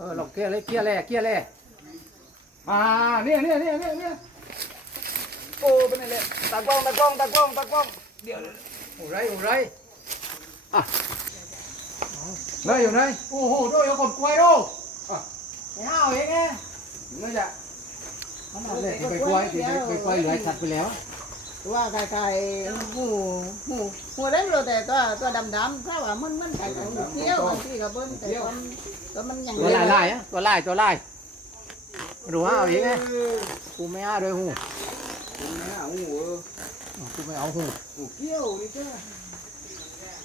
ออลองเกี้ยเลยเกี้ยแร่เกี้ยแร่มาเนี่ยเนี่ยเนี่ยเนี่ยเนี่ยโอ้เป็นไงเลยตากล้องตากล้องตากล้องตากล้องเดี๋ยวโอ้ไรโอ้ไรเลยอยู่ไหนโอ้โหโดยเอาคนกล้วยโดไอ้ห้าวเองไงนี่จะมันเอาเลยไปกล้วยไปไปกล้วยเหลือชัดไปแล้ว ว่าไก่ไก่หูหูหูเล็กเลยแต่ตัวตัวดำดำถ้าว่ามันมันไก่ไก่หูเกี้ยวบางทีก็เบิ้ลแต่ตัวมันตัวมันยังตัวลายลายอะตัวลายตัวลายดูห้าวเองไงกูไม่ห้าด้วยหูนี่อะหูเออกูไม่เอาหูหูเกี้ยวนี่จ้า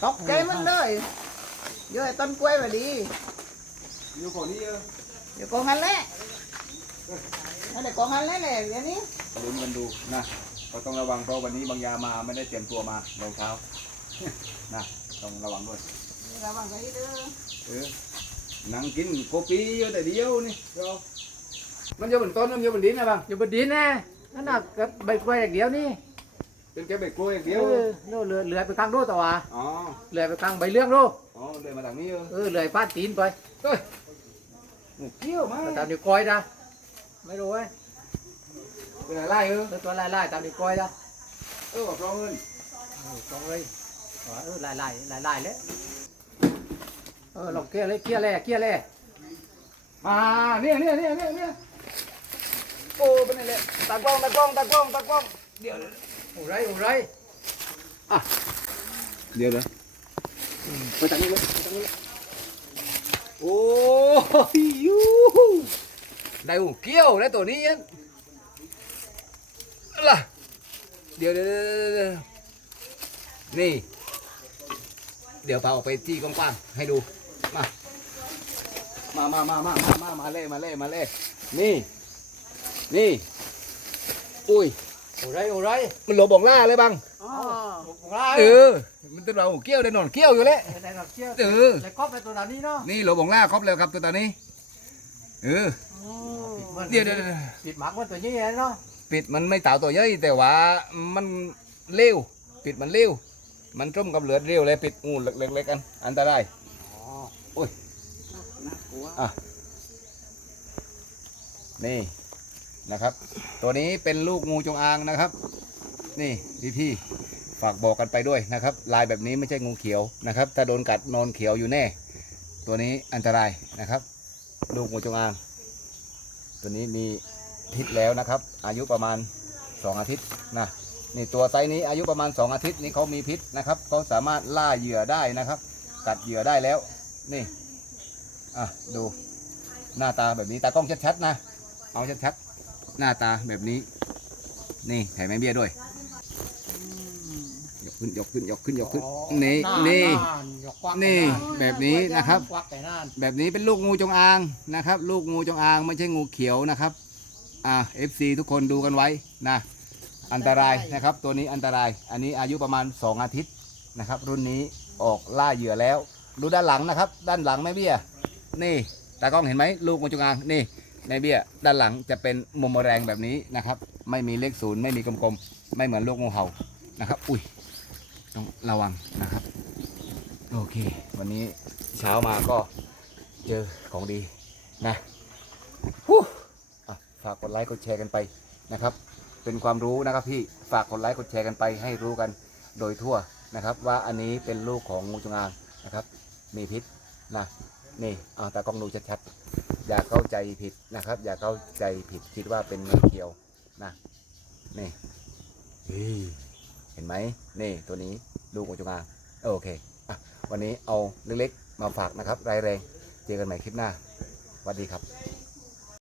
ตกใจมันเลยเยอะต้นกล้วยมาดีอยู่คนนี้เออเดี๋ยวกองหันแหละนั่นเดี๋ยวกองหันแหละเลยเดี๋ยวนี้ลุ้นกันดูนะ ก็ต้องระวังเพราะวันนี้บางยามาไม่ได้เตรียมตัวมารองเท้านะต้องระวังด้วยระวังไปเด้อเออนั่งกินโกปีอยู่แต่เดียวนี่เรามันจะเป็นต้นมันจะเป็นดินนะบ้างอยู่บนดินนะนั่นน่ะกับใบกล้วยอย่างเดียวนี่เป็นแค่ใบกล้วยอย่างเอเดียวอโน่เหลือเหลือไปข้างโน่ตัวอ๋อเหลือไปข้างใบเรื่องโน่อ๋อเลยมาทางนี้เออเออเหลือพาดตีนไปหูเกี้ยวมาแต่ตามนิ้วก้อยนะไม่รู้เว้ยเป็นอะไรเออเออตัว ลายลายตามนิ้วก้อยนะเออบอกเราเงินเออตรงเลยเออลายลายลายลายเลยเออลองเกี้ยเลยเกี้ยแร่ ลยตากล้องตากล้องตากล้องตากล้องเดี๋ยวโอ้ไรโอ้ไรเดี๋ยวเดี๋ยวไปทางนี้เลยไปทางนี้เลยโอ้ยยูได้หูเกี้ยวได้ตัวนี้ยันอะไรเดี๋ยวเดี๋ยวเดี๋ยวเดี๋ยวนี่ เดี๋ยวพาออกไปที่กว้างๆให้ดู มา มามามามามามาเล่มาเล่มาเล่นี่ นี่ อุ้ยโอ้ไรโอ้ไรมันหลบบ่องล่าเลยบังอ๋อโอ้ไรเออ มันตัวเราเกี้ยวได้นอนเกี้ยวอยู่แล้วเกี้ยวเออเลยครอบไปตัวนี้เนาะ นี่หลบบ่องล่าครบแล้วครับตัวตอนนี้ เออเดี๋ยวเดี๋ยวเดี๋ยวปิดหมักมันตัวนี้เนาะ ปิดมันไม่เต่าตัวใหญ่แต่ว่ามันเร็วปิดมันเร็วมันต้มกับเหลือดเร็วเลยปิดงูเล็กๆกันอันตรายอ๋อน่ากลัวนี่นะครับ ตัวนี้เป็นลูกงูจงอางนะครับ นี่พี่พี่ฝากบอกกันไปด้วยนะครับ ลายแบบนี้ไม่ใช่งูเขียวนะครับถ้าโดนกัดนอนเขียวอยู่แน่ ตัวนี้อันตรายนะครับ ลูกงูจงอาง ตัวนี้มี พิษแล้วนะครับ อายุประมาณ 2 อาทิตย์นะนี่ตัวไซส์นี้อายุประมาณ 2 อาทิตย์นี่เขามีพิษนะครับเขาสามารถล่าเหยื่อได้นะครับ กัดเหยื่อได้แล้วนี่อะดูหน้าตาแบบนี้ตากล้องชัดๆนะเอาชัดๆหน้าตาแบบนี้ นี่แถมแมงเบี้ยด้วยยกขึ้นยกขึ้นยกขึ้นยกขึ้นนี่นี่นี่แบบนี้นะครับควักแต่นานแบบนี้เป็นลูกงูจงอางนะครับ ลูกงูจงอางไม่ใช่งูเขียวนะครับ อ่า FC ทุกคนดูกันไว้นะอันตรายนะครับ ตัวนี้อันตรายอันนี้อายุประมาณ 2 อาทิตย์นะครับ รุ่นนี้ออกล่าเหยื่อแล้ว ดูด้านหลังนะครับ ด้านหลังแม่เบี้ย นี่ตากล้องเห็นไหมลูกงูจงอางนี่แม่เบี้ย ด้านหลังจะเป็นมุมแมลงแบบนี้นะครับ ไม่มีเลขศูนย์ไม่มีกลมๆ ไม่เหมือนลูกงูเห่านะครับ อุ้ยต้องระวังนะครับ โอเค วันนี้เช้ามาก็เจอของดีนะฮู้อะ ฝากกดไลค์กดแชร์กันไปนะครับ เป็นความรู้นะครับพี่ฝากกดไลค์กดแชร์กันไป ให้รู้กันโดยทั่วนะครับ ว่าอันนี้เป็นลูกของงูจงอางนะครับ มีพิษนะนี่เอาตากล้องดูชัดๆอย่าเข้าใจผิดนะครับ อย่าเข้าใจผิดคิดว่าเป็นงูเขียวนะนี่เห็นไหมนี่ตัวนี้ลูกงูจงอางโอเคอะวันนี้เอาเล็กๆมาฝากนะครับรายแรงเจอกันใหม่คลิปหน้าสวัสดีครับ